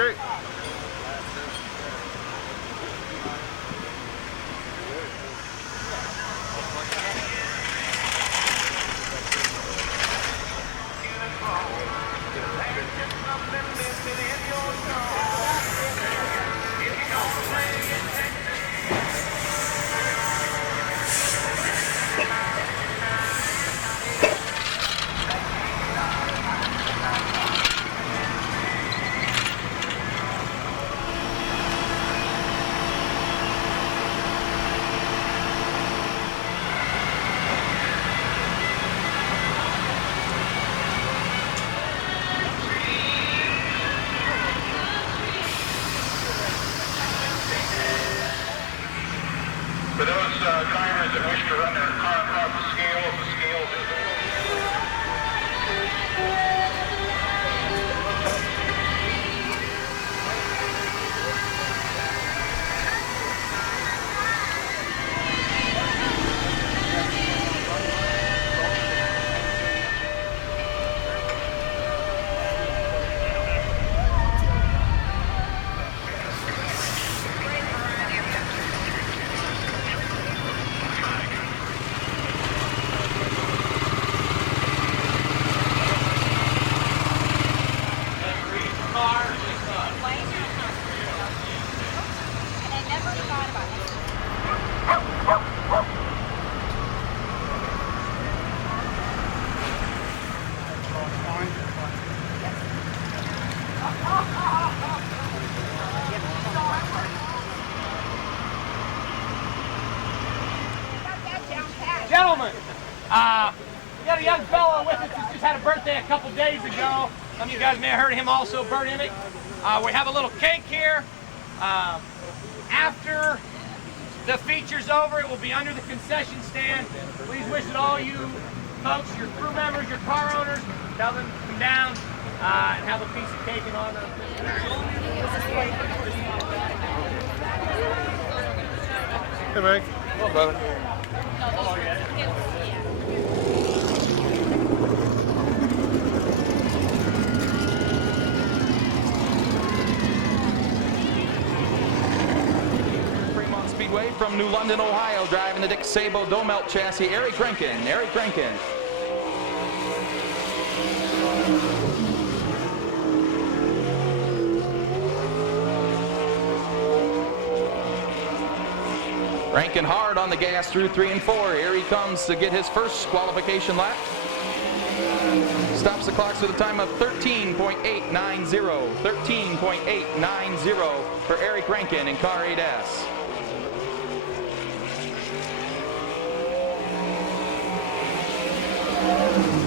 straight. For those drivers that wish to run their car across the scale Gentlemen, we got a young fellow with us who just had a birthday a couple days ago. Some of you guys may have heard of him also, Bert Emick. We have a little cake here. After the feature's over, it will be under the concession stand. Please wish it all you folks, your crew members, your car owners, tell them to come down and have a piece of cake in honor of Hey, Mike. Hello, brother. Fremont Speedway from New London, Ohio, driving the Dick Sabo Domelt chassis, Eric Rankin. Eric Rankin. Rankin hard on the gas through 3 and 4. Here he comes to get his first qualification lap. Stops the clocks with a time of 13.890. 13.890 for Eric Rankin in car 8S.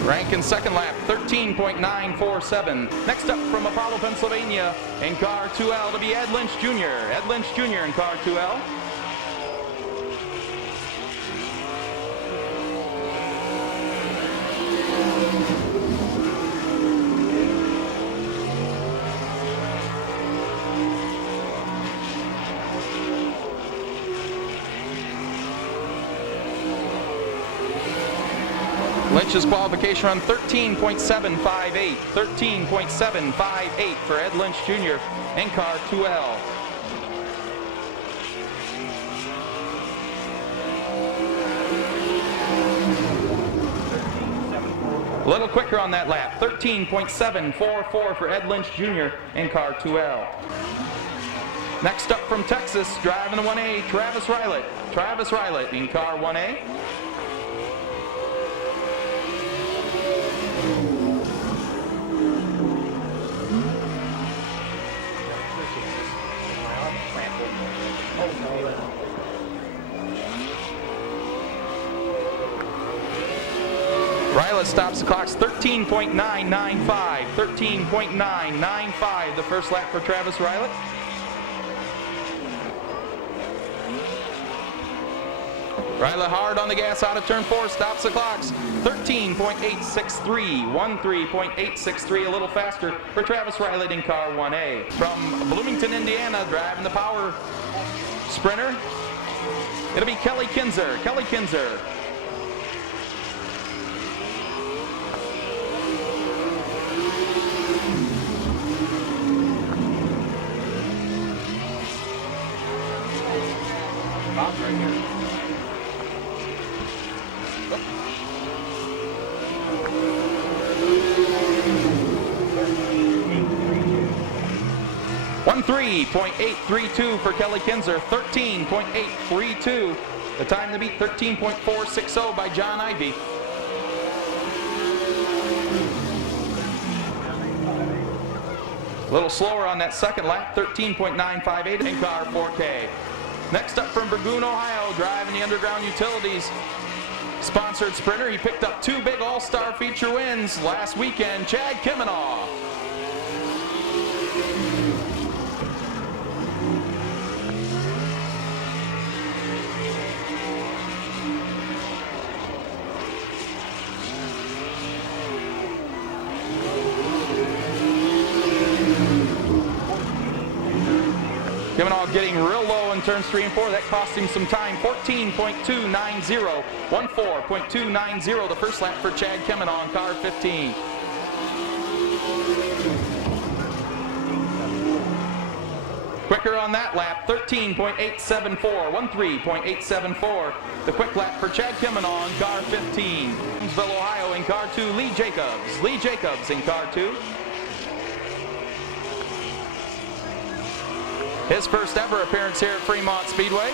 Rankin second lap, 13.947. Next up from Apollo, Pennsylvania, in car 2L to be Ed Lynch Jr. Ed Lynch Jr. in car 2L. Lynch's qualification run 13.758. 13.758 for Ed Lynch Jr. in car 2L. A little quicker on that lap. 13.744 for Ed Lynch Jr. in car 2L. Next up from Texas, driving the 1A, Travis Rylett. Travis Rylett in car 1A. Rylett stops the clocks 13.995. 13.995 the first lap for Travis Rylett. Rylett hard on the gas out of turn 4, stops the clocks 13.863. 13.863, a little faster for Travis Rylett in car 1A. From Bloomington, Indiana, driving the power sprinter, it'll be Kelly Kinzer. Kelly Kinzer. Bob's right here. 13.832 for Kelly Kinzer, 13.832. The time to beat, 13.460 by John Ivy. A little slower on that second lap, 13.958 in car 4K. Next up from Burgoon, Ohio, driving the Underground Utilities sponsored sprinter. He picked up 2 big all-star feature wins last weekend, Chad Kimmenaugh. Kimmenaugh getting real low in turns 3 and 4. That cost him some time. 14.290. 14.290 the first lap for Chad Kimmenaugh in car 15. Quicker on that lap, 13.874. 13.874. The quick lap for Chad Kimmenaugh in car 15. Evansville, Ohio in car 2, Lee Jacobs. Lee Jacobs in car 2. His first ever appearance here at Fremont Speedway.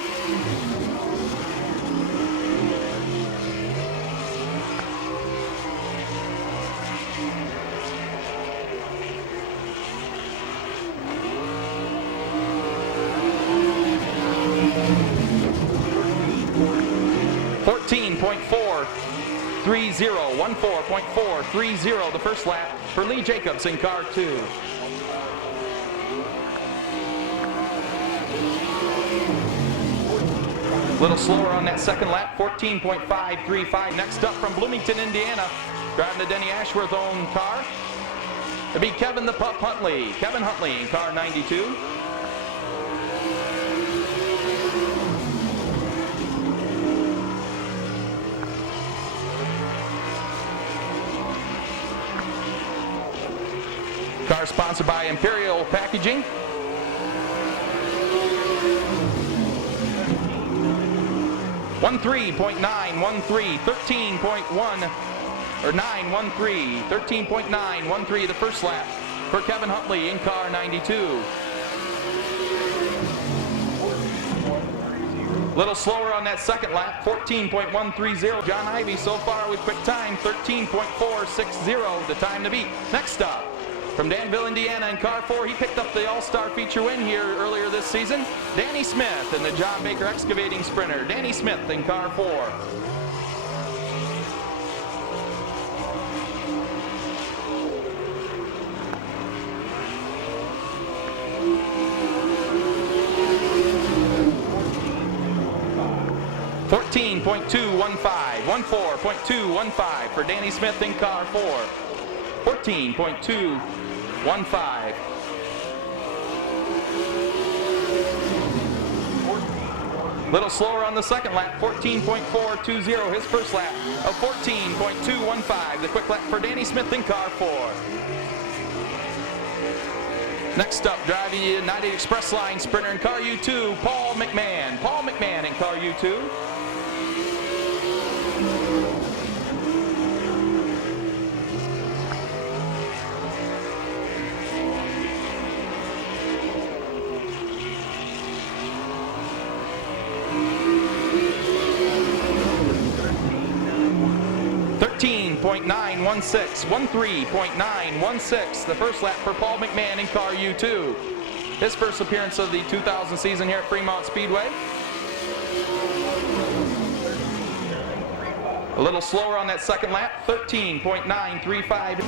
.430, the first lap for Lee Jacobs in car 2. A little slower on that second lap, 14.535. Next up from Bloomington, Indiana, driving the Denny Ashworth owned car. It'll be Kevin the Pup Huntley. Kevin Huntley in car 92. Car sponsored by Imperial Packaging. 13.913, 13.1 or 913, 13.913 the first lap for Kevin Huntley in car 92. Little slower on that second lap, 14.130. John Ivy so far with quick time, 13.460, the time to beat. Next up, from Danville, Indiana in car 4, he picked up the all-star feature win here earlier this season. Danny Smith in the John Baker Excavating Sprinter. Danny Smith in car 4. .14.215 for Danny Smith in car 4. 14.215. Little slower on the second lap, 14.420. His first lap of 14.215. The quick lap for Danny Smith in car 4. Next up, driving the United Express Line sprinter in car U2, Paul McMahon. Paul McMahon in car U2. .916, the first lap for Paul McMahon in car U2. His first appearance of the 2000 season here at Fremont Speedway. A little slower on that second lap, 13.935.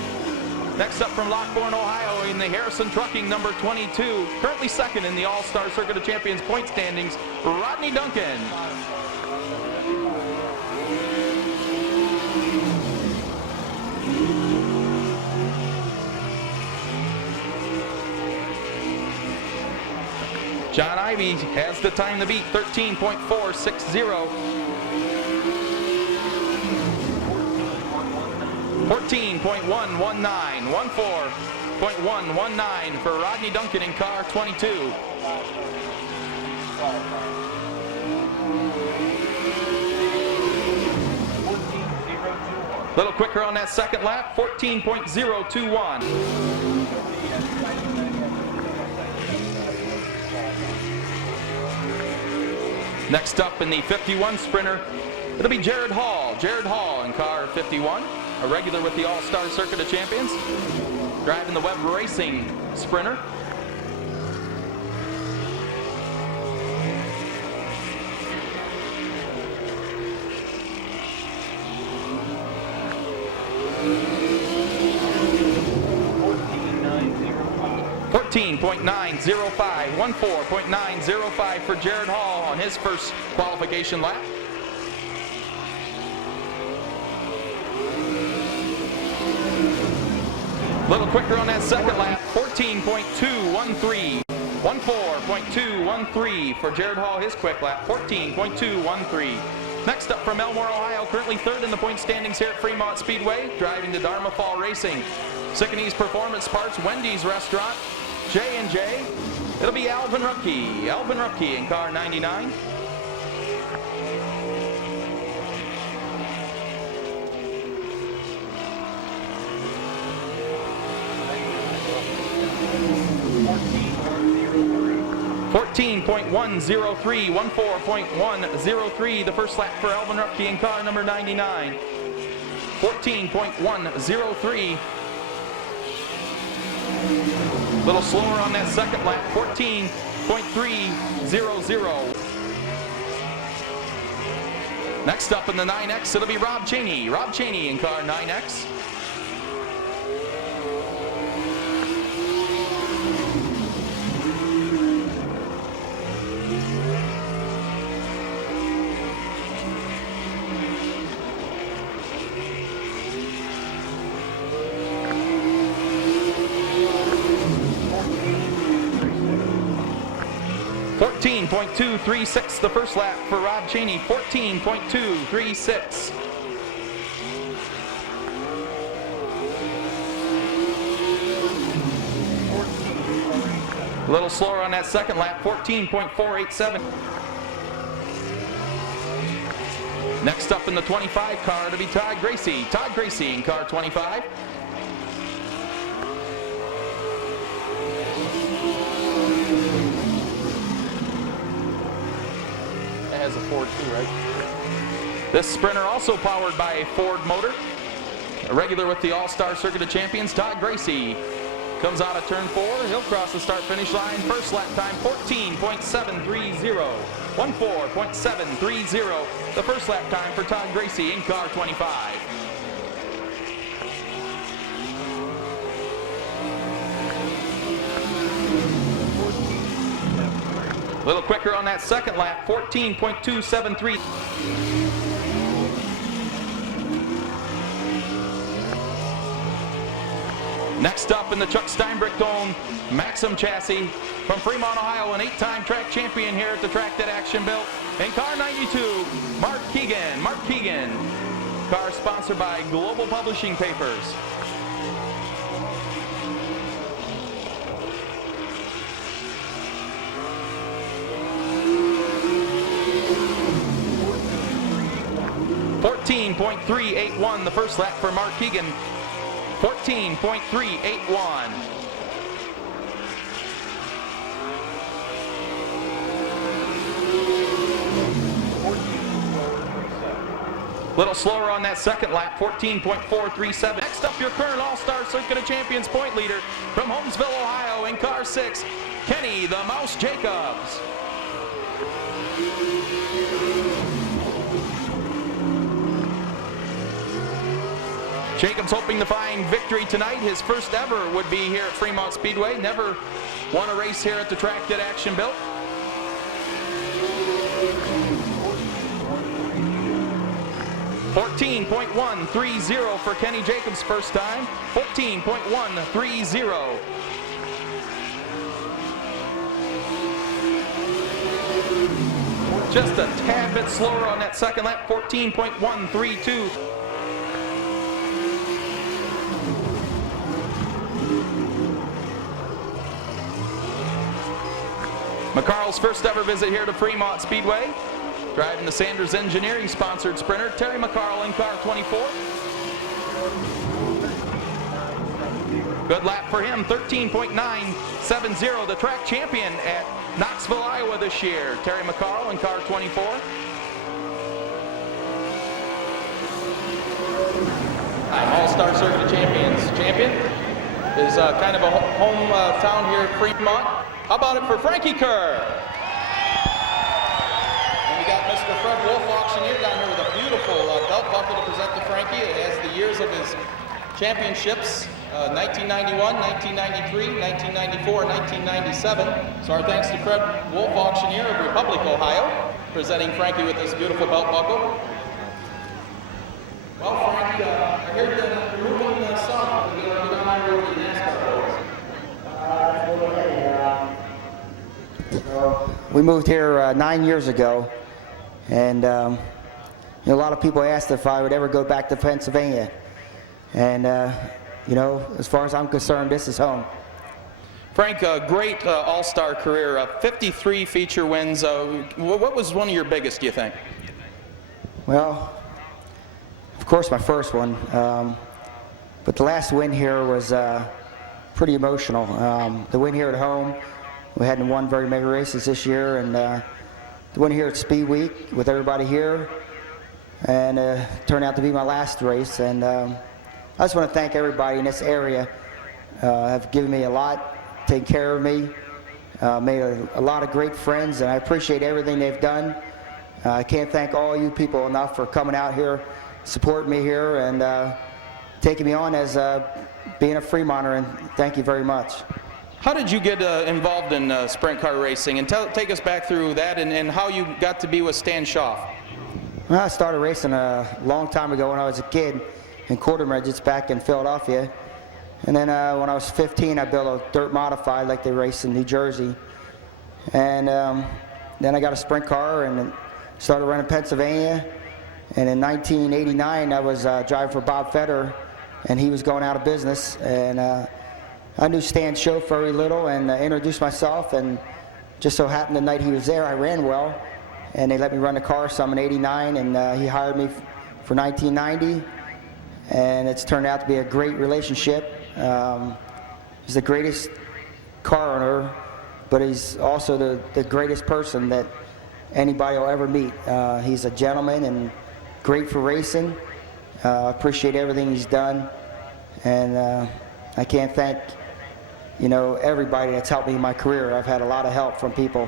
Next up from Lockbourne, Ohio in the Harrison Trucking number 22, currently second in the All-Star Circuit of Champions point standings, Rodney Duncan. John Ivy has the time to beat, 13.460. 14.119, 14.119 for Rodney Duncan in car 22. Little quicker on that second lap, 14.021. Next up in the 51 sprinter, it'll be Jared Hall. Jared Hall in car 51, a regular with the All-Star Circuit of Champions, driving the Webb Racing sprinter. .905, 14.905 for Jared Hall on his first qualification lap. Little quicker on that second lap, 14.213. 14.213 for Jared Hall, his quick lap, 14.213. Next up from Elmore, Ohio, currently third in the point standings here at Fremont Speedway, driving the Dharma Fall Racing. Sickeney's Performance Parts, Wendy's Restaurant, J&J. It'll be Alvin Rupke. Alvin Rupke in car 99. .103, 14.103, the first lap for Alvin Rupke in car number 99. 14.103. A little slower on that second lap, 14.300. Next up in the 9X, it'll be Rob Cheney. Rob Cheney in car 9X. .236 the first lap for Rob Cheney, 14.236. A little slower on that second lap, 14.487. Next up in the 25 car to be Todd Gracie. Todd Gracie in car 25. Has a Ford too, right? This sprinter also powered by a Ford motor. A regular with the All-Star Circuit of Champions, Todd Gracie comes out of turn 4. He'll cross the start-finish line. First lap time, 14.730. 14.730. The first lap time for Todd Gracie in car 25. A little quicker on that second lap, 14.273. Next up in the Chuck Steinbrück owned Maxim chassis from Fremont, Ohio, an 8-time track champion here at the track that Action built. In car 92, Mark Keegan. Mark Keegan. Car sponsored by Global Publishing Papers. .381 the first lap for Mark Keegan. 14.381. Little slower on that second lap, 14.437. Next up, your current All-Star Circuit of Champions point leader from Holmesville, Ohio, in car 6, Kenny the Mouse Jacobs. Jacobs hoping to find victory tonight. His first ever would be here at Fremont Speedway. Never won a race here at the track that Action built. .14.130 for Kenny Jacobs' first time. 14.130. Just a tad bit slower on that second lap, 14.132. McCarl's first ever visit here to Fremont Speedway. Driving the Sanders Engineering sponsored sprinter, Terry McCarl in car 24. Good lap for him, 13.970, the track champion at Knoxville, Iowa this year. Terry McCarl in car 24. All-Star Circuit of Champions champion is kind of a hometown here at Fremont. How about it for Frankie Kerr? And we got Mr. Fred Wolf Auctioneer down here with a beautiful belt buckle to present to Frankie. It has the years of his championships, 1991, 1993, 1994, 1997. So our thanks to Fred Wolf Auctioneer of Republic, Ohio, presenting Frankie with this beautiful belt buckle. Well, Frank, I heard that you're moving south to get on the NASCAR roads. We moved here 9 years ago, and a lot of people asked if I would ever go back to Pennsylvania. And, as far as I'm concerned, this is home. Frank, a great all-star career, 53 feature wins. What was one of your biggest, do you think? Well, of course, my first one, but the last win here was pretty emotional. The win here at home, we hadn't won very many races this year, and the win here at Speedway with everybody here, and turned out to be my last race. And I just want to thank everybody in this area. Have given me a lot, taken care of me, made a lot of great friends, and I appreciate everything they've done. I can't thank all you people enough for coming out here, supporting me here, and taking me on as being a Fremonter, and thank you very much. How did you get involved in sprint car racing? And take us back through that and how you got to be with Stan Schaff. Well, I started racing a long time ago when I was a kid in quarter midgets back in Philadelphia. And then when I was 15, I built a dirt modified like they race in New Jersey. And then I got a sprint car and started running Pennsylvania. And in 1989, I was driving for Bob Fetter, and he was going out of business. And I knew Stan's show very little, and introduced myself. And just so happened the night he was there, I ran well, and they let me run the car some in '89, and he hired me for 1990. And it's turned out to be a great relationship. He's the greatest car owner, but he's also the greatest person that anybody will ever meet. He's a gentleman and great for racing. Appreciate everything he's done, and I can't thank everybody that's helped me in my career. I've had a lot of help from people.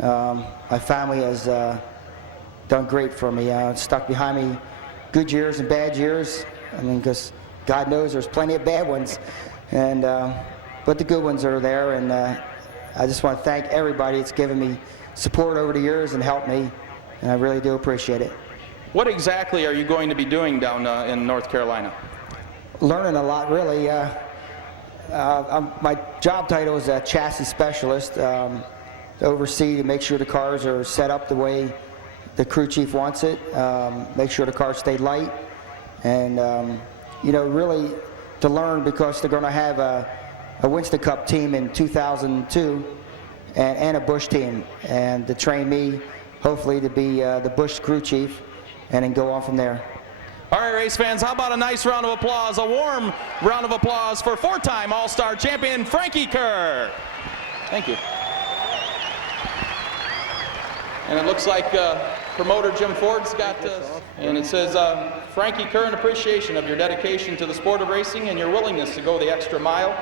My family has done great for me. Stuck behind me good years and bad years. I mean, because God knows there's plenty of bad ones, and but the good ones are there. And I just want to thank everybody that's given me support over the years and helped me, and I really do appreciate it. What exactly are you going to be doing down in North Carolina? Learning a lot, really. My job title is a chassis specialist, to oversee, to make sure the cars are set up the way the crew chief wants it, make sure the cars stay light, and really to learn, because they're going to have a Winston Cup team in 2002 and a Busch team, and to train me, hopefully, to be the Busch crew chief, and then go on from there. All right, race fans, how about a nice round of applause, a warm round of applause for four-time All-Star champion Frankie Kerr. Thank you. And it looks like promoter Jim Ford's got this, and it says, Frankie Kerr, in appreciation of your dedication to the sport of racing and your willingness to go the extra mile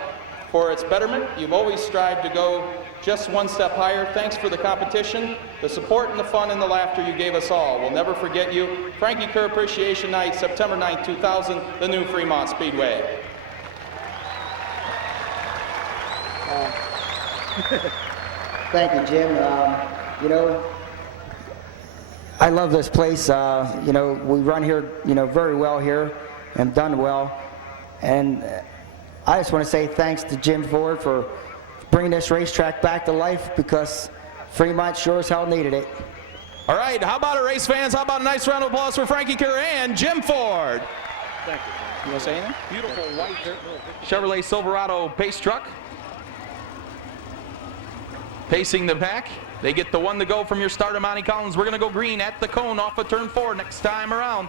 for its betterment. You've always strived to go just one step higher. Thanks for the competition, the support, and the fun and the laughter you gave us all. We'll never forget you. Frankie Kerr Appreciation Night, September 9th, 2000, the new Fremont Speedway. Thank you, Jim. I love this place. We run here, very well here, and done well. And I just want to say thanks to Jim Ford for bringing this racetrack back to life, because Fremont sure as hell needed it. All right, how about it, race fans? How about a nice round of applause for Frankie Kerr and Jim Ford? Thank you. You want to say anything? Beautiful white Chevrolet Silverado pace truck. Pacing the pack. They get the one to go from your starter, Monty Collins. We're going to go green at the cone off of turn 4 next time around.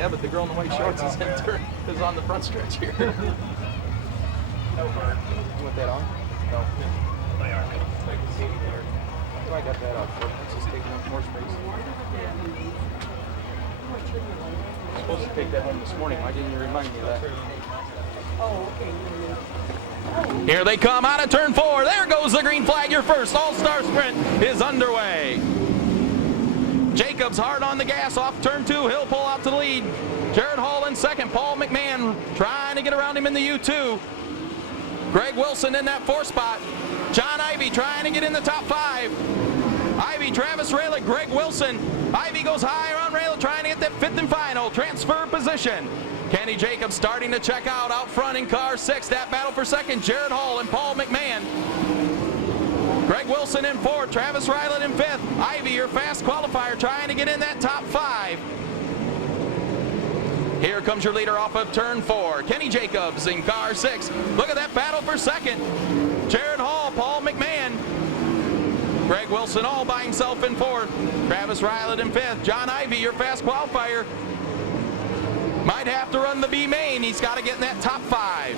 Yeah, but the girl in the white shorts is on the front stretch here. You want that on? No. Oh, I got that off. Let's just take more space. I was supposed to take that home this morning. Why didn't you remind me of that? Here they come out of turn 4. There goes the green flag. Your first all-star sprint is underway. Jacobs hard on the gas off turn 2. He'll pull out to the lead. Jared Hall in second. Paul McMahon trying to get around him in the U2. Greg Wilson in that 4th spot. John Ivy trying to get in the top 5. Ivy, Travis Raylick, Greg Wilson. Ivy goes higher on Raylick trying to get that 5th and final transfer position. Kenny Jacobs starting to check out front in car 6. That battle for second, Jared Hall and Paul McMahon. Greg Wilson in 4th, Travis Raylick in 5th. Ivy, your fast qualifier, trying to get in that top 5. Here comes your leader off of turn 4, Kenny Jacobs in car 6. Look at that battle for second. Jared Hall, Paul McMahon. Greg Wilson all by himself in 4th. Travis Raylick in 5th. John Ivy, your fast qualifier. Might have to run the B main. He's got to get in that top 5.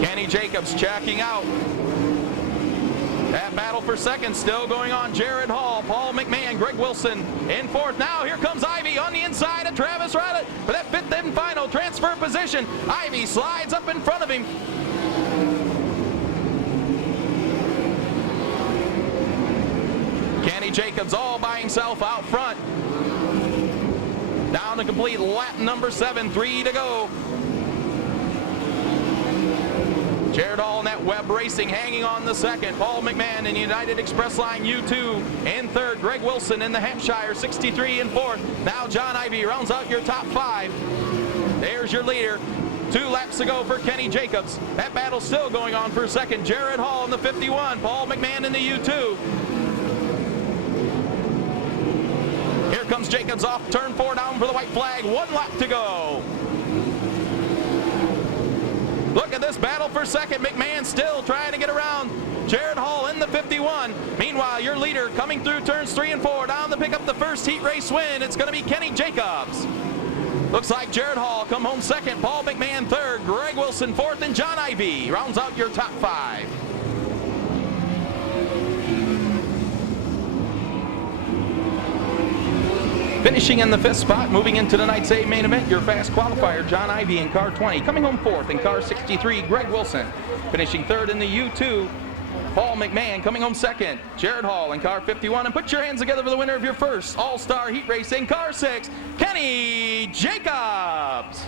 Kenny Jacobs checking out. That battle for second still going on. Jared Hall, Paul McMahon, Greg Wilson in 4th. Now here comes Ivy on the inside of Travis Raylick for that 5th and final transfer position. Ivy slides up in front of him. Kenny Jacobs all by himself out front. Down to complete lap number 7, 3 to go. Jared Hall and that Webb Racing hanging on the second. Paul McMahon in United Express Line U2 in 3rd. Greg Wilson in the Hampshire 63 in 4th. Now John Ivy rounds out your top 5. There's your leader. 2 laps to go for Kenny Jacobs. That battle's still going on for second. Jared Hall in the 51. Paul McMahon in the U2. Here comes Jacobs off turn 4 down for the white flag. 1 lap to go. Look at this battle for second. McMahon still trying to get around Jared Hall in the 51. Meanwhile, your leader coming through turns 3 and 4 down to pick up the first heat race win. It's going to be Kenny Jacobs. Looks like Jared Hall come home second. Paul McMahon 3rd. Greg Wilson 4th. And John Ivy rounds out your top 5. Finishing in the 5th spot, moving into tonight's A main event, your fast qualifier, John Ivy in car 20. Coming home 4th in car 63, Greg Wilson. Finishing 3rd in the U2, Paul McMahon. Coming home 2nd, Jared Hall in car 51. And put your hands together for the winner of your first All-Star Heat Race in car 6, Kenny Jacobs.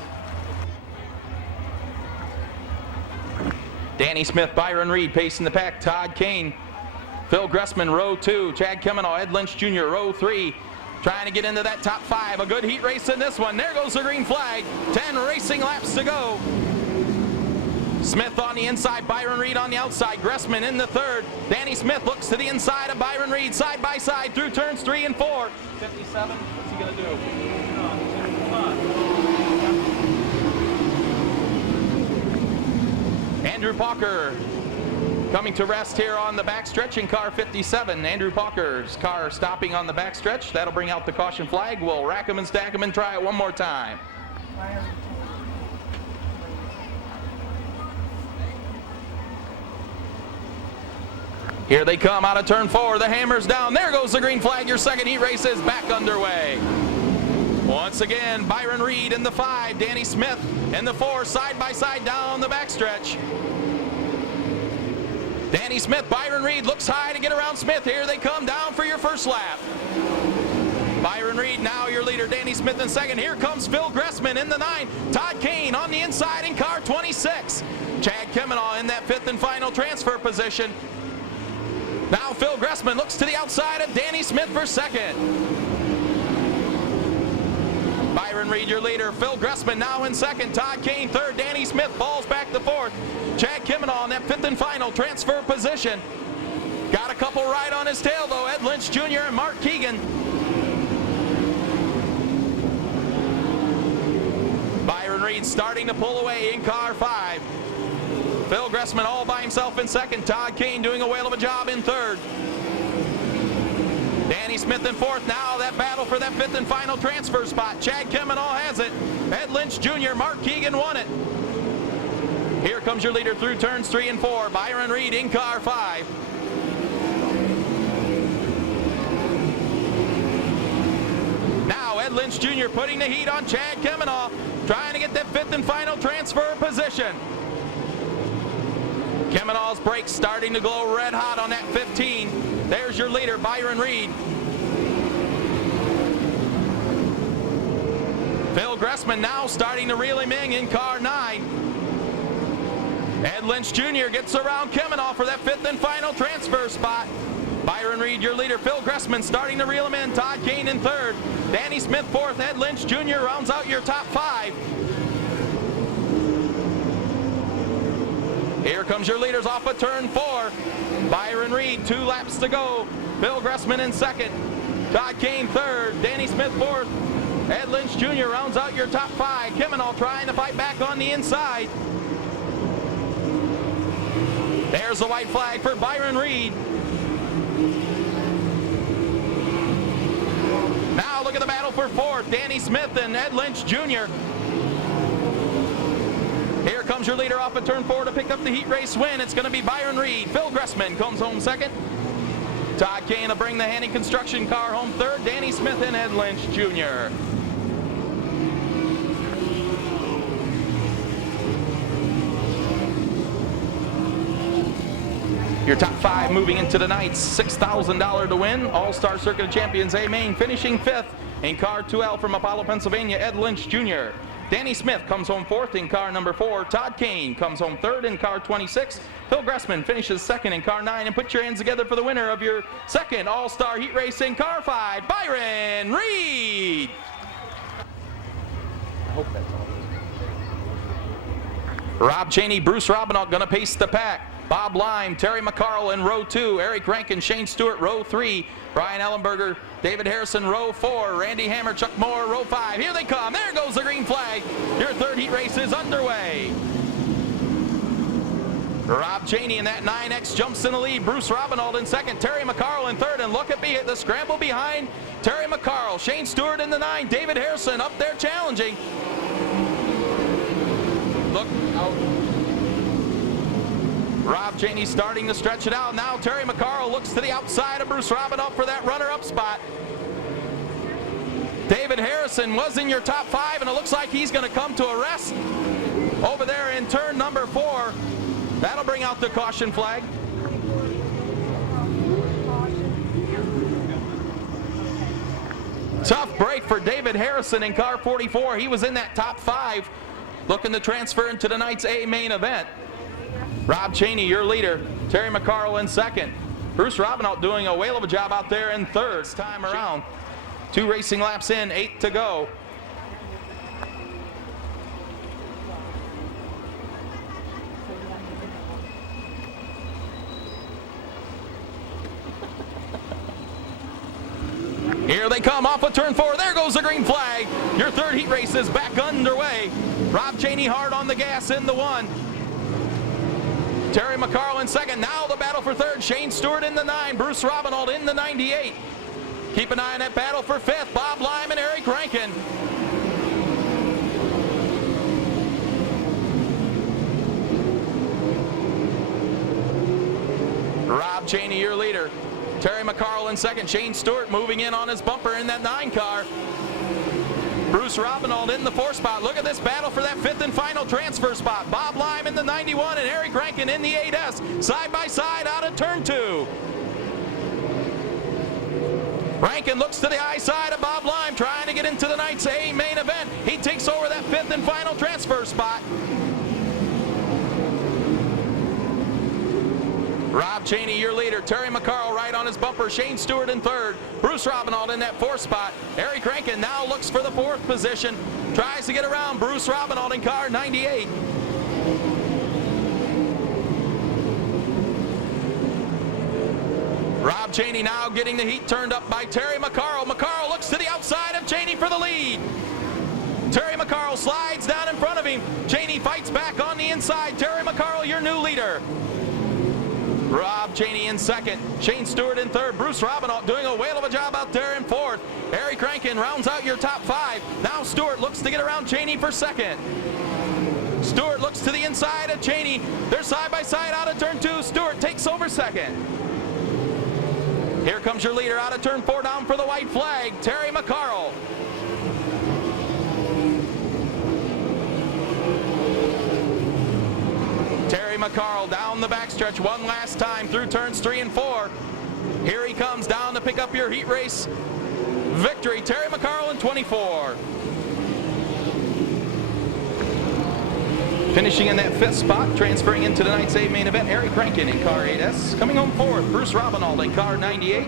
Danny Smith, Byron Reed pacing the pack. Todd Kane, Phil Gressman, row 2. Chad Kemenau, Ed Lynch Jr., row 3. Trying to get into that top 5. A good heat race in this one. There goes the green flag. 10 racing laps to go. Smith on the inside, Byron Reed on the outside. Gressman in the 3rd. Danny Smith looks to the inside of Byron Reed, side by side through turns 3 and 4. 57, what's he going to do? Andrew Parker coming to rest here on the backstretch in car 57. Andrew Parker's car stopping on the backstretch. That'll bring out the caution flag. We'll rack them and stack them and try it one more time. Here they come out of turn 4. The hammer's down. There goes the green flag. Your second heat race is back underway. Once again, Byron Reed in the 5. Danny Smith in the 4. Side by side down the backstretch. Danny Smith, Byron Reed looks high to get around Smith. Here they come down for your first lap. Byron Reed now your leader. Danny Smith in 2nd. Here comes Phil Gressman in the 9. Todd Kane on the inside in car 26. Chad Kemenau in that 5th and final transfer position. Now Phil Gressman looks to the outside of Danny Smith for 2nd. Byron Reed your leader. Phil Gressman now in 2nd. Todd Kane 3rd. Danny Smith falls back to 4th. Chad Kemenau on that 5th and final transfer position. Got a couple right on his tail though. Ed Lynch Jr. and Mark Keegan. Byron Reed Reed starting to pull away in car 5. Phil Gressman all by himself in second. Todd Kane doing a whale of a job in third. Danny Smith in fourth. Now that battle for that fifth and final transfer spot. Chad Kemenall has it. Ed Lynch Jr., Mark Keegan won it. Here comes your leader through turns 3 and 4. Byron Reed in car 5. Now Ed Lynch Jr. putting the heat on Chad Kemenall, trying to get that fifth and final transfer position. Kemenall's brakes starting to glow red hot on that 15. There's your leader, Byron Reed. Phil Gressman now starting to reel him in car 9. Ed Lynch Jr. gets around Kemenall for that fifth and final transfer spot. Byron Reed, your leader. Phil Gressman starting to reel him in. Todd Kane in third. Danny Smith fourth. Ed Lynch Jr. rounds out your top 5. Here comes your leaders off of turn 4. Byron Reed, 2 laps to go. Phil Gressman in second. Todd Kane third. Danny Smith fourth. Ed Lynch Jr. rounds out your top 5. Kemenall trying to fight back on the inside. There's the white flag for Byron Reed. Now look at the battle for fourth. Danny Smith and Ed Lynch Jr. Here comes your leader off of turn 4 to pick up the heat race win. It's going to be Byron Reed. Phil Gressman comes home second. Todd Kane will bring the Hanning Construction car home third. Danny Smith and Ed Lynch Jr. Your top 5 moving into tonight's $6,000 to win. All-Star Circuit of Champions A-Main finishing 5th in car 2L from Apollo, Pennsylvania, Ed Lynch Jr. Danny Smith comes home 4th in car number 4. Todd Kane comes home 3rd in car 26. Phil Gressman finishes 2nd in car 9. And put your hands together for the winner of your 2nd All-Star Heat Race in car 5, Byron Reed. I hope that's all. Rob Cheney, Bruce Robinaugh going to pace the pack. Bob Lime, Terry McCarl in row 2. Eric Rankin, Shane Stewart, row 3. Brian Ellenberger, David Harrison, row 4. Randy Hammer, Chuck Moore, row 5. Here they come. There goes the green flag. Your 3rd heat race is underway. Rob Cheney in that 9X jumps in the lead. Bruce Robinaugh in 2nd. Terry McCarl in 3rd. And look at the scramble behind Terry McCarl. Shane Stewart in the 9. David Harrison up there challenging. Look out. Rob Cheney starting to stretch it out. Now Terry McCarl looks to the outside of Bruce Robinaugh for that runner-up spot. David Harrison was in your top 5, and it looks like he's going to come to a rest over there in turn number 4. That'll bring out the caution flag. Tough break for David Harrison in car 44. He was in that top 5, looking to transfer into tonight's A-Main event. Rob Cheney, your leader. Terry McCarl in 2nd. Bruce Robinaugh doing a whale of a job out there in 3rd. This time around. 2 racing laps in, 8 to go. Here they come off of turn 4. There goes the green flag. Your 3rd heat race is back underway. Rob Cheney hard on the gas in the 1. Terry McCarl in 2nd. Now the battle for 3rd. Shane Stewart in the 9. Bruce Robinaugh in the 98. Keep an eye on that battle for 5th. Bob Lime and Eric Rankin. Rob Cheney, your leader. Terry McCarl in 2nd. Shane Stewart moving in on his bumper in that 9 car. Bruce Robinaugh in the 4 spot. Look at this battle for that 5th and final transfer spot. Bob Lime in the 91 and Eric Rankin in the 8S. Side by side out of turn 2. Rankin looks to the high side of Bob Lime, trying to get into the night's A-Main event. He takes over that 5th and final transfer spot. Rob Cheney, your leader. Terry McCarl right on his bumper. Shane Stewart in 3rd. Bruce Robinaugh in that 4th spot. Eric Rankin now looks for the 4th position. Tries to get around Bruce Robinaugh in car 98. Rob Cheney now getting the heat turned up by Terry McCarl. McCarl looks to the outside of Cheney for the lead. Terry McCarl slides down in front of him. Cheney fights back on the inside. Terry McCarl, your new leader. Rob Cheney in second. Shane Stewart in third. Bruce Robinau doing a whale of a job out there in fourth. Eric Rankin rounds out your top five. Now Stewart looks to get around Cheney for second. Stewart looks to the inside of Cheney. They're side by side out of turn two. Stewart takes over second. Here comes your leader out of turn four down for the white flag, Terry McCarl. Terry McCarl down the backstretch one last time through turns 3 and 4. Here he comes down to pick up your heat race victory. Terry McCarl in 24. Finishing in that 5th spot, transferring into tonight's A main event, Eric Rankin in car 8S. Coming home 4th, Bruce Robinau in car 98.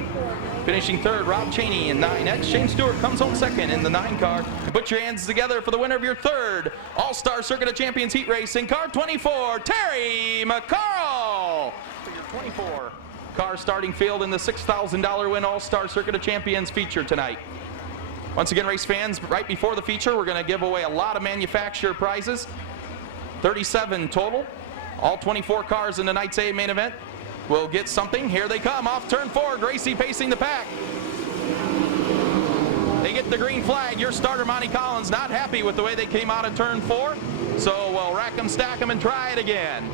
Finishing 3rd, Rob Cheney in 9X. Shane Stewart comes home 2nd in the 9 car. Put your hands together for the winner of your 3rd All-Star Circuit of Champions heat race in car 24, Terry McCarl. For your 24 car starting field in the $6,000 win All-Star Circuit of Champions feature tonight. Once again, race fans, right before the feature, we're going to give away a lot of manufacturer prizes. 37 total. All 24 cars in tonight's A main event will get something. Here they come off turn 4. Gracie pacing the pack. They get the green flag. Your starter, Monty Collins, not happy with the way they came out of turn 4. So we'll rack them, stack them, and try it again.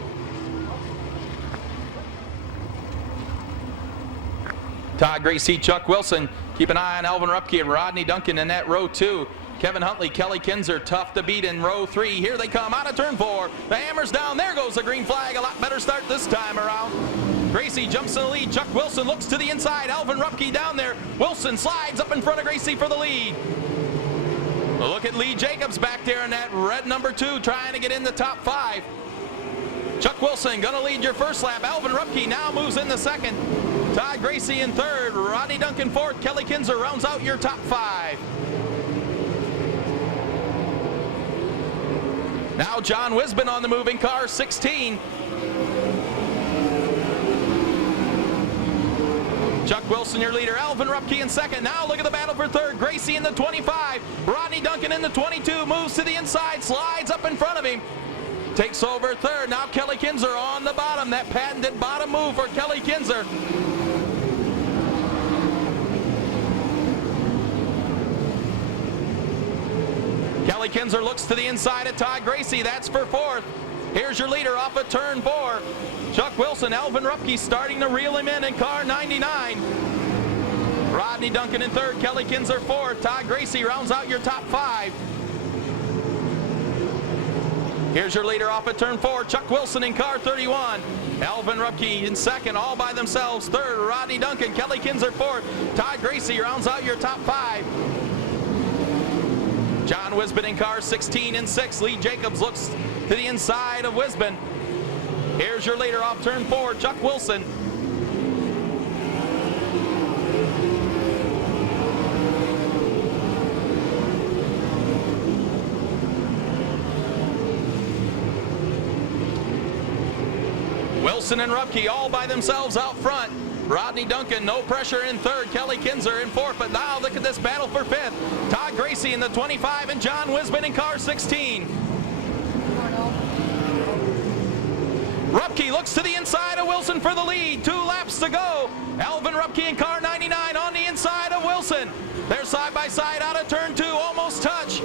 Todd Gracie, Chuck Wilson. Keep an eye on Alvin Rupke and Rodney Duncan in that row 2. Kevin Huntley, Kelly Kinzer, tough to beat in row 3. Here they come out of turn 4. The hammer's down. There goes the green flag. A lot better start this time around. Gracie jumps in the lead. Chuck Wilson looks to the inside. Alvin Rupke down there. Wilson slides up in front of Gracie for the lead. Look at Lee Jacobs back there in that red number 2 trying to get in the top 5. Chuck Wilson going to lead your first lap. Alvin Rupke now moves in the second. Todd Gracie in third. Rodney Duncan fourth. Kelly Kinzer rounds out your top 5. Now John Wisbin on the move in car 16. Chuck Wilson, your leader. Alvin Rupke in second. Now look at the battle for third. Gracie in the 25. Rodney Duncan in the 22. Moves to the inside. Slides up in front of him. Takes over third. Now Kelly Kinzer on the bottom. That patented bottom move for Kelly Kinzer. Kelly Kinzer looks to the inside of Todd Gracie. That's for fourth. Here's your leader off of turn 4. Chuck Wilson, Alvin Rupke starting to reel him in car 99. Rodney Duncan in third. Kelly Kinzer fourth. Todd Gracie rounds out your top 5. Here's your leader off of turn 4. Chuck Wilson in car 31. Alvin Rupke in second, all by themselves. Third, Rodney Duncan. Kelly Kinzer fourth. Todd Gracie rounds out your top 5. John Wisbin in car 16 and 6. Lee Jacobs looks to the inside of Wisbin. Here's your leader off turn 4, Chuck Wilson. Wilson and Rupke all by themselves out front. Rodney Duncan, no pressure in third. Kelly Kinzer in fourth, but now look at this battle for fifth. Todd Gracie in the 25 and John Wisbin in car 16. Rupke looks to the inside of Wilson for the lead. 2 laps to go. Alvin Rupke in car 99 on the inside of Wilson. They're side by side out of turn 2, almost touch.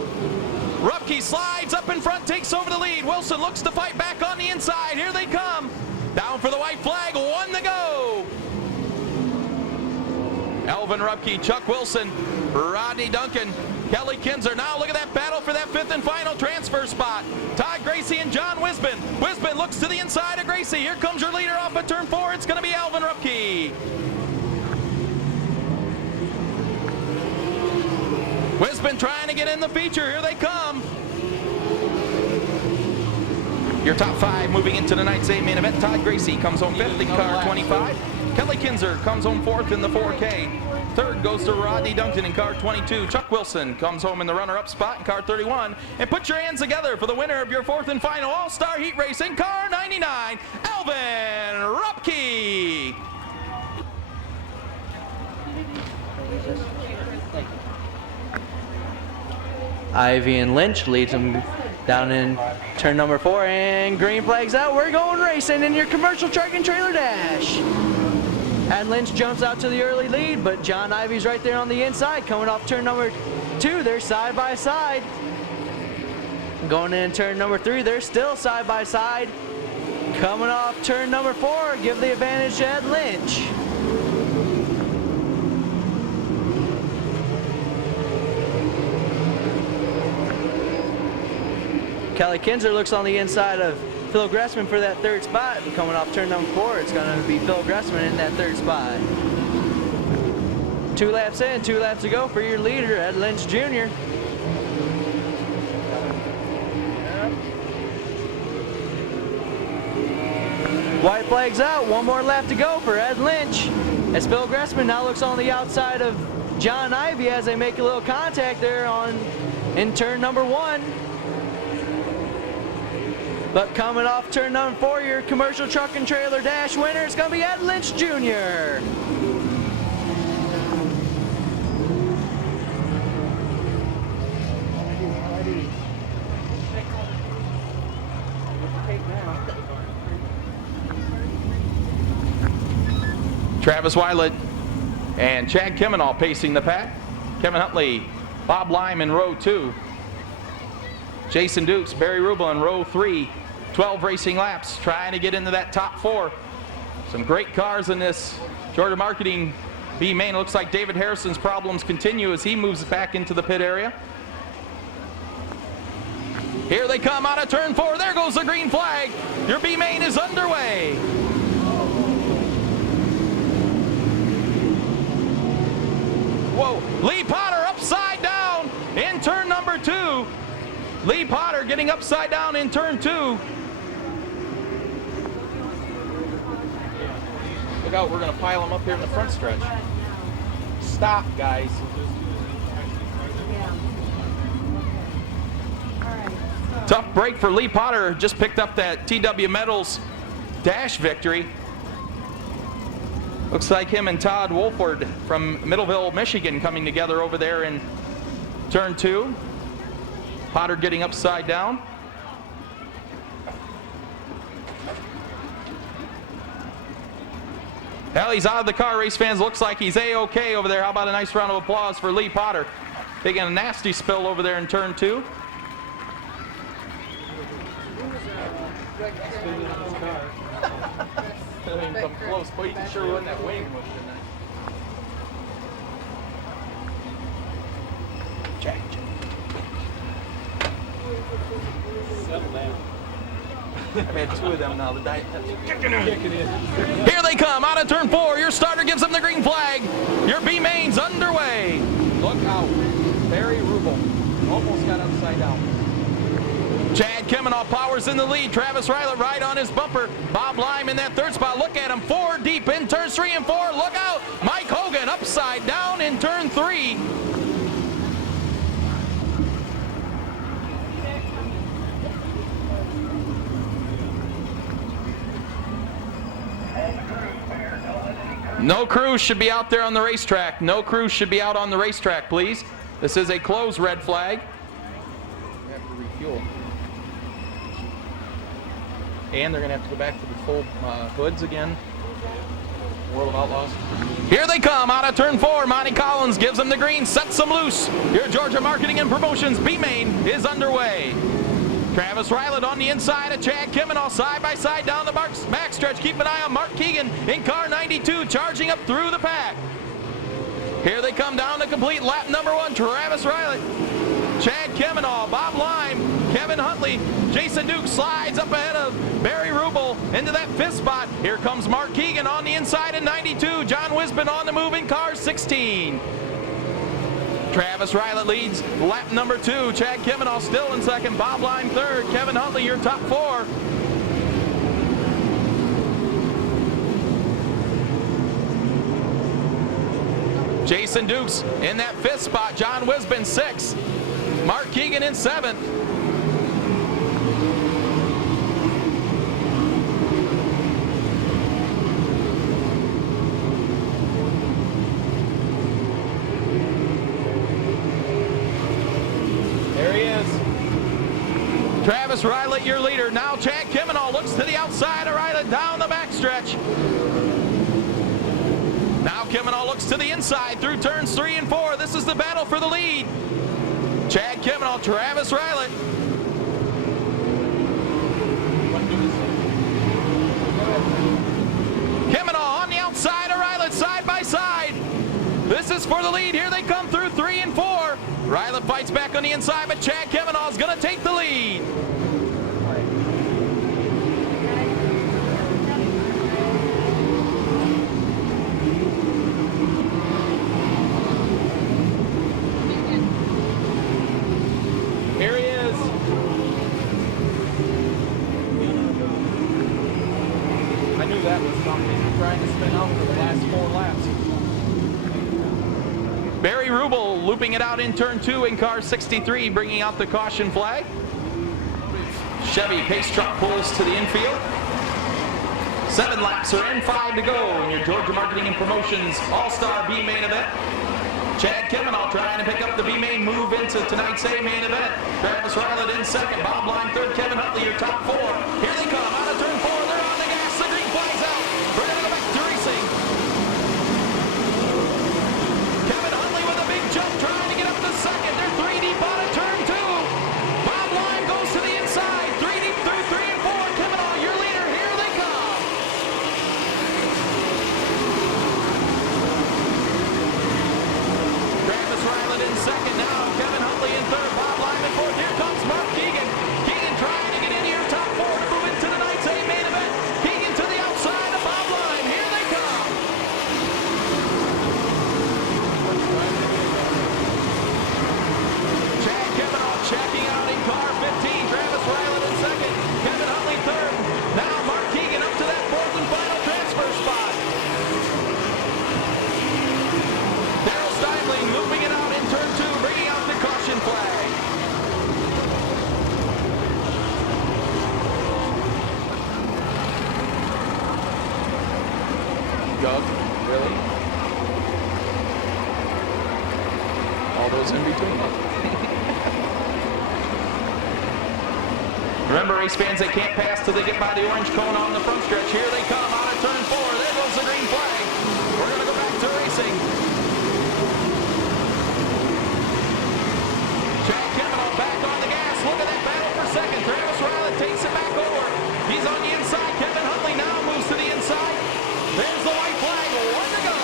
Rupke slides up in front, takes over the lead. Wilson looks to fight back on the inside. Here they come. Down for the white flag, 1 to go. Alvin Rupke, Chuck Wilson, Rodney Duncan, Kelly Kinzer. Now look at that battle for that 5th and final transfer spot. Todd Gracie and John Wisbin. Wisbin looks to the inside of Gracie. Here comes your leader off of turn 4. It's going to be Alvin Rupke. Wisbin trying to get in the feature. Here they come. Your top 5 moving into tonight's A main event. Todd Gracie comes home 5th in car 25. Kelly Kinzer comes home 4th in the 4K. 3rd goes to Rodney Duncan in car 22. Chuck Wilson comes home in the runner-up spot in car 31. And put your hands together for the winner of your 4th and final All-Star Heat Race in car 99, Alvin Rupke. Ivy and Lynch leads them down in turn number 4, and green flag's out. We're going racing in your commercial truck and trailer dash. Ed Lynch jumps out to the early lead, but John Ivy's right there on the inside coming off turn number 2. They're side by side. Going in turn number 3, they're still side by side. Coming off turn number 4, give the advantage to Ed Lynch. Kelly Kinzer looks on the inside of Phil Gressman for that 3rd spot. Coming off turn number 4, it's going to be Phil Gressman in that 3rd spot. 2 laps in, 2 laps to go for your leader, Ed Lynch Jr. White flag's out, 1 more lap to go for Ed Lynch. As Phil Gressman now looks on the outside of John Ivy as they make a little contact there in turn number 1. But coming off turn number 4, your commercial truck and trailer dash winner is going to be Ed Lynch Jr. Travis Weilet and Chad Kimmenall pacing the pack. Kevin Huntley, Bob Lime in row 2. Jason Dukes, Barry Rubel in row 3. 12 racing laps, trying to get into that top 4. Some great cars in this Georgia Marketing B main. It looks like David Harrison's problems continue as he moves back into the pit area. Here they come out of turn 4. There goes the green flag. Your B main is underway. Whoa, Lee Potter upside down in turn number 2. Lee Potter getting upside down in turn 2. Look out, we're going to pile them up here in the front stretch. Stop, guys. Tough break for Lee Potter. Just picked up that TW Metals dash victory. Looks like him and Todd Wolford from Middleville, Michigan coming together over there in turn 2. Potter getting upside down. Well, he's out of the car, race fans. Looks like he's A-OK over there. How about a nice round of applause for Lee Potter? Taking a nasty spill over there in turn 2. Didn't come close, but you can sure run that wing. Check. Settle down. I've had 2 of them now. The diet kicking in. Here they come out of turn 4. Your starter gives them the green flag. Your B main's underway. Look out. Barry Rubel almost got upside down. Chad Kimmenall powers in the lead. Travis Rylet right on his bumper. Bob Lime in that 3rd spot. Look at him. 4 deep in turns 3 and 4. Look out. Mike Hogan upside down in turn 3. No crews should be out there on the racetrack. No crews should be out on the racetrack, please. This is a closed red flag. We have to refuel. And they're going to have to go back to the full hoods again. World of Outlaws. Here they come out of turn 4. Monty Collins gives them the green, sets them loose. Your Georgia Marketing and Promotions B main is underway. Travis Rylet on the inside of Chad Kimmenall, side by side down the back stretch. Keep an eye on Mark Keegan in car 92, charging up through the pack. Here they come down to complete lap number 1. Travis Rylet, Chad Kimmenall, Bob Lime, Kevin Huntley, Jason Duke slides up ahead of Barry Rubel into that 5th spot. Here comes Mark Keegan on the inside in 92. John Wisbin on the move in car 16. Travis Rylet leads lap number 2. Chad Kimmenall still in 2nd. Bob Lime 3rd. Kevin Huntley, your top 4. Jason Dukes in that 5th spot. John Wisbin 6th. Mark Keegan in 7th. Travis Riley, your leader. Now Chad Kimenall looks to the outside of Riley down the backstretch. Now Kimenall looks to the inside through turns 3 and 4. This is the battle for the lead. Chad Kimenall, Travis Riley. Kimenall on the outside of Riley, side by side. This is for the lead. Here they come through 3 and 4. Riley fights back on the inside, but Chad Kimenall is going to take the lead. Here he is. I knew that was coming. Trying to spin out for the last 4 laps. Barry Rubel looping it out in turn 2 in car 63, bringing out the caution flag. Chevy pace truck pulls to the infield. 7 laps are in, 5 to go in your Georgia Marketing and Promotions All-Star B main event. Chad Kimenall trying to pick up the B main move into tonight's A main event. Travis Riley in second, Bob Line third, Kevin Huntley your top 4. Here they come out of turn 4. They're on the gas. The green flag's out. We're going to go back to racing. Kevin Huntley with a big jump trying to get up to second. They're 3 deep out of turn 2. Bob Line goes to the inside. 3 deep through 3 and 4. Kimenall, your leader. Here they come. Travis Riley in second now. Kevin Huntley in third. Bob Line in fourth. Here comes Mark Keegan. Keegan trying to get into your top 4 to move into tonight's A main event. Keegan to the outside of Bob Line. Here they come. Chad Kimenall checking out in car 15. Travis Riley in second. Kevin Huntley third. Now Mark Keegan up to that 4th and final transfer spot. Darryl Steinling moving it out in turn 2, bringing out the caution flag. Doug, really? All those in between. Remember, race fans, they can't pass till they get by the orange cone on the front stretch. Here they come out of turn 4. There goes the green flag. We're going to go back to racing. Chad Kimenall back on the gas. Look at that battle for second. Travis Riley takes it back over. He's on the inside. Kevin Huntley now moves to the inside. There's the white flag. 1 to go.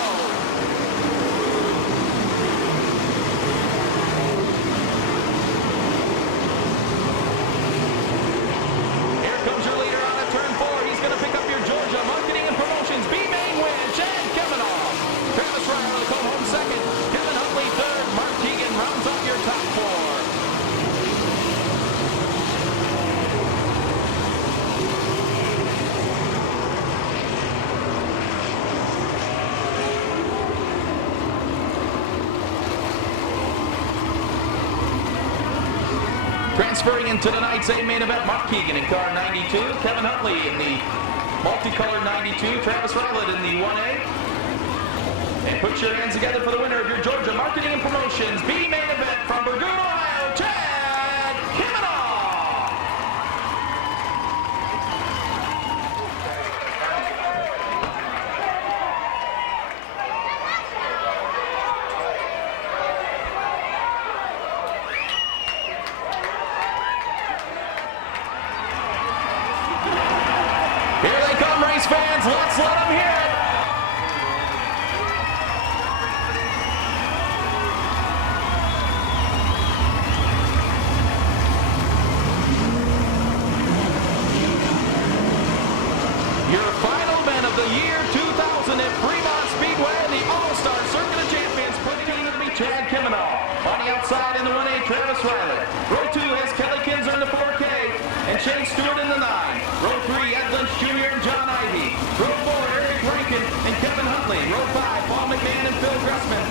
Here comes your leader out of turn 4. He's going to pick up your Georgia Marketing and Promotions B-Main win. Chad Kimenall. Travis Riley will come home second. Kevin Huntley third. Mark Keegan rounds up your top 4. Transferring into tonight's A main event, Mark Keegan in car 92, Kevin Huntley in the multicolored 92, Travis Riley in the 1A. And put your hands together for the winner of your Georgia Marketing and Promotions B main event from Burgoon, Ohio, Chad Kimenall. Here they come, race fans. Let's let them hear it. Your final event of the year 2000 at Fremont Speedway, the All-Star Circuit of Champions. Putting with me, Chad Kimenall. On the outside in the 1A, Travis Riley. Row 2 has Kelly Kinzer in the 4K and Shane Stewart in the 9. Row 3, Ed Lynch Jr. and John Ivey. Row 4, Eric Rankin and Kevin Huntley. Row 5, Paul McMahon and Phil Gressman.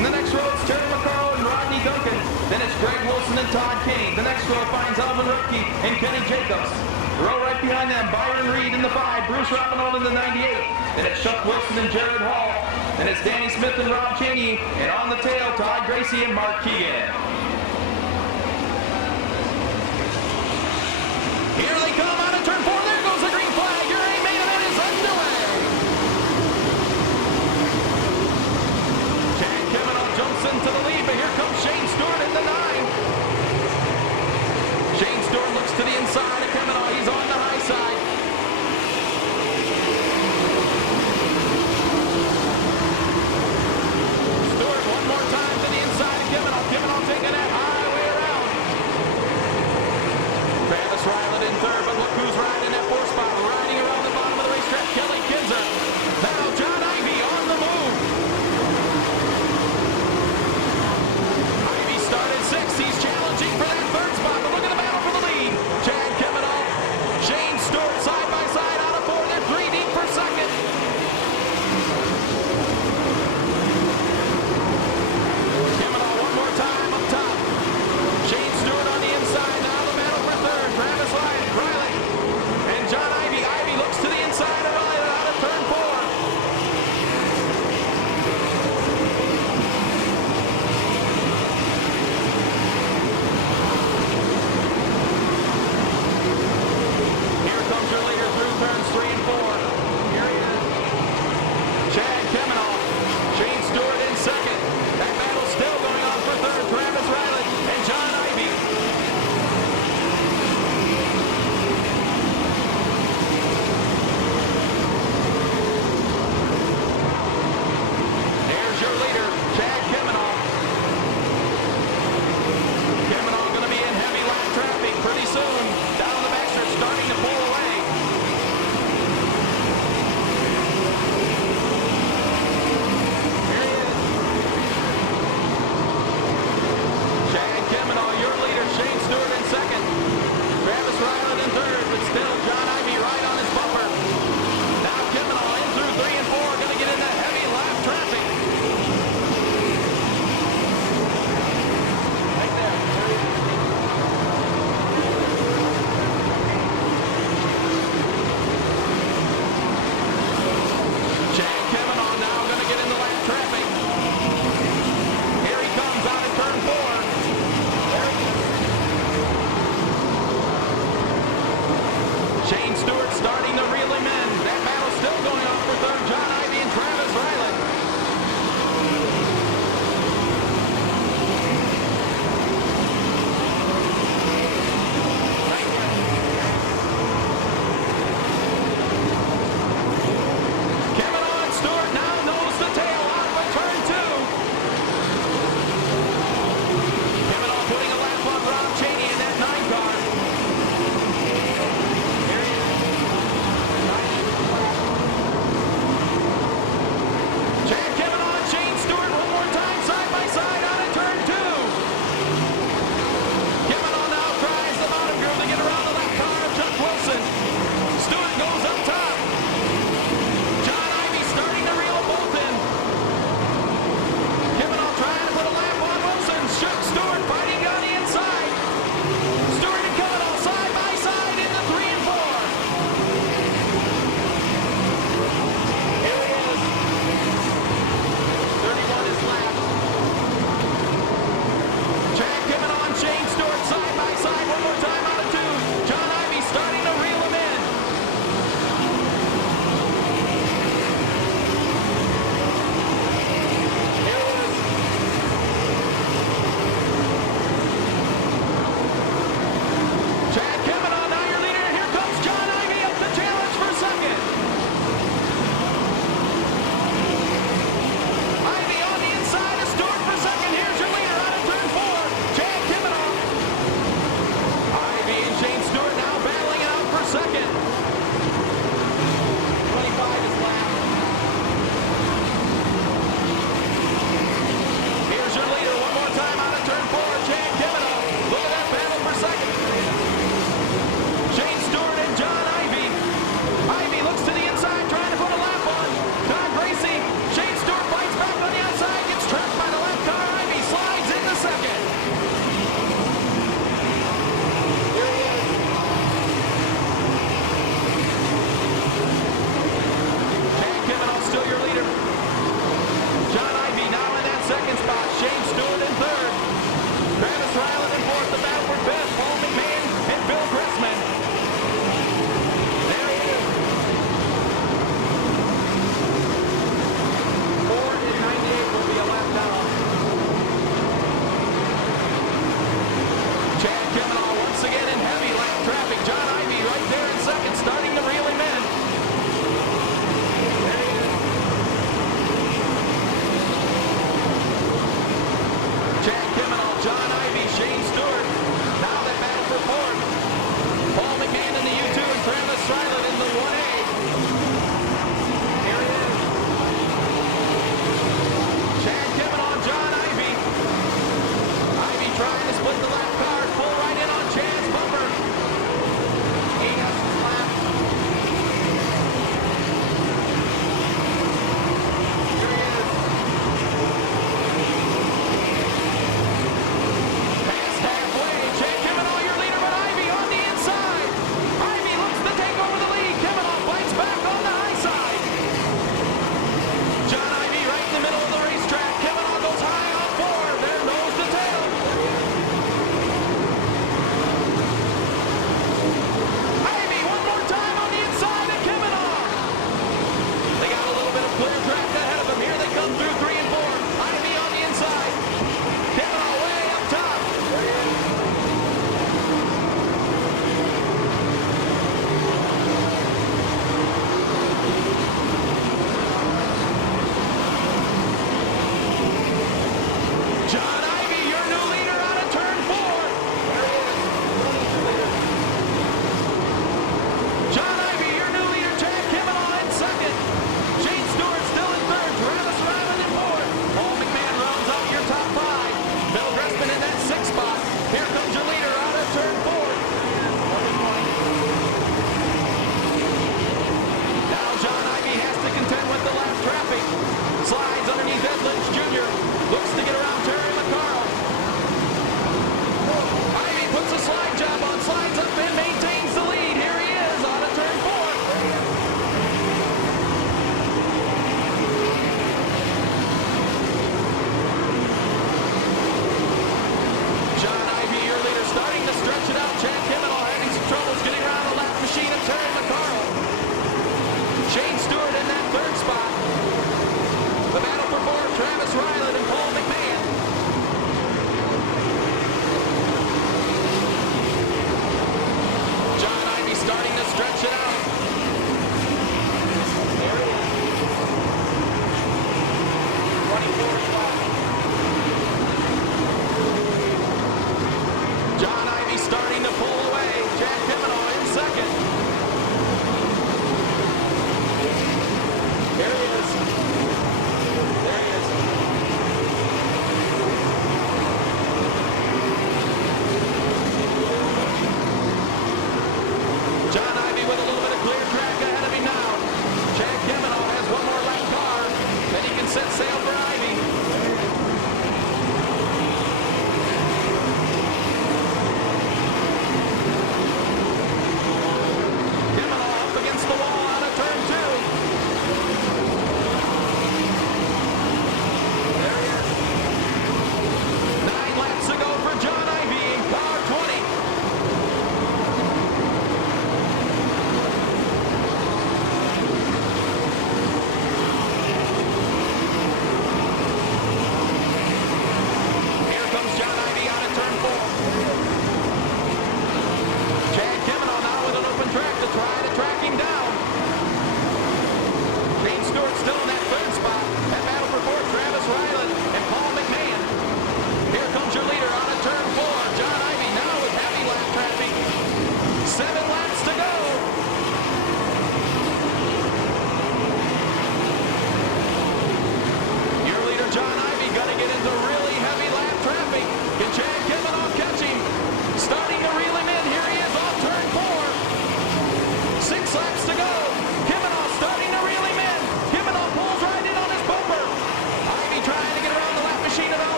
In the next row, it's Terry McCarroll and Rodney Duncan. Then it's Greg Wilson and Todd Kane. The next row finds Alvin Rupke and Kenny Jacobs. The row right behind them, Byron Reed in the 5, Bruce Rapinoe in the 98. Then it's Chuck Wilson and Jared Hall. Then it's Danny Smith and Rob Cheney. And on the tail, Todd Gracie and Mark Keegan.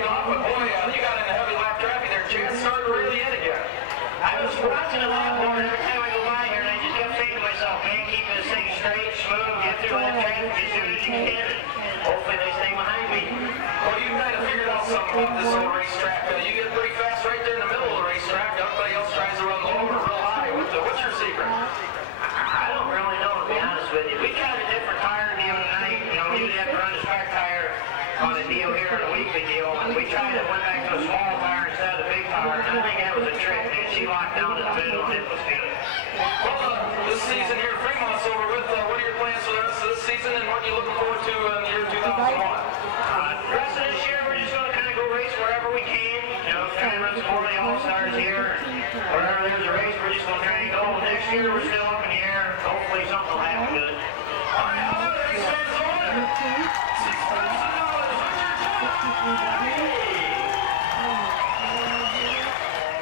leading off, but boy, you got in the heavy lap traffic there. Chance started to reel you in again. I was watching a lot more every time I go by here, and I just kept saying to myself, man, keep this thing straight, smooth, get through that traffic as soon as you can. Hopefully they stay behind me. Well, you kind of figured out something about this old racetrack. You get pretty fast right there in the middle of the racetrack. Everybody else tries to run low or real high. What's your secret? I don't really know, to be honest with you. We tried a different tire the other night. You know, we usually have to run the track tire on a deal here and a weekly deal. And we tried it, went back to a small tire instead of the big tire. And I think that was a trick. Man, she locked down in the middle and it was good. Well, this season here at Fremont's over with. What are your plans for the rest of this season, and what are you looking forward to in the year 2001? The rest of this year, we're just going to kind of go race wherever we can. You know, try and run some more of the All-Stars here. Wherever there's a race, we're just going to try and go. Next year, we're still up in the air. Hopefully something will happen good. All right, how about the race fans on it? $6,000.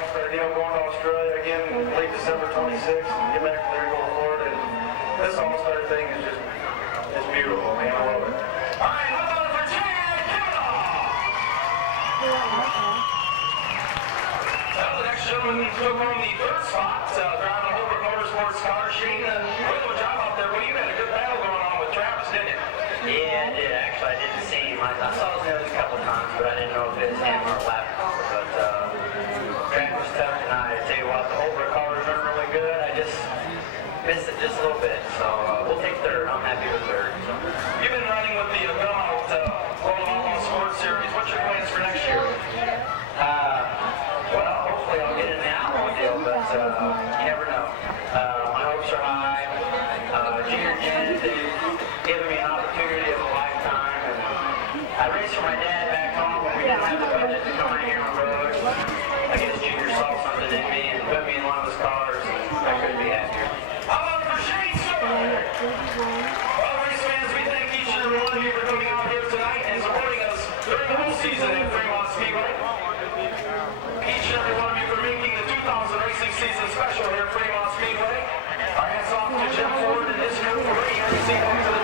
Our deal going to Australia again, late December 26th. Get back to there, go to Florida. And this All-Star thing is just, it's beautiful, man. I love it. All right, how about it for Chad Kavanaugh? Well, the next gentleman took home the third spot, driving a Holbrook Motorsports car. Shane, real job out there. Well, you had a good battle going on with Travis, didn't you? Yeah, I did. Actually, I didn't see him. I saw his nose a couple times, but I didn't know if it was him or a lap car. But track was tough tonight. I tell you what, the Holbrook car was running really good. I just missed it just a little bit. So we'll take third. I'm happy with third. So. You've been running with the Belmont World Outlaw Sports Series. What's your plans for next year? Well, hopefully I'll get in the outlaw deal, but you never know. My hopes are high. Junior Jen is giving me an opportunity of a lifetime. And I raced for my dad back home, but we didn't have the budget to come in here on the road. I guess Junior saw something in me and put me in one of his cars, and I couldn't be happier. How about for Shane Stewart? Well, race fans, we thank each and every one of you for coming out here tonight and supporting us during the whole season at Fremont Speedway. Each and every one of you for making the 2000 racing season special here at Fremont Speedway. Our hats off to Jim Ford and his crew for bringing everything back to the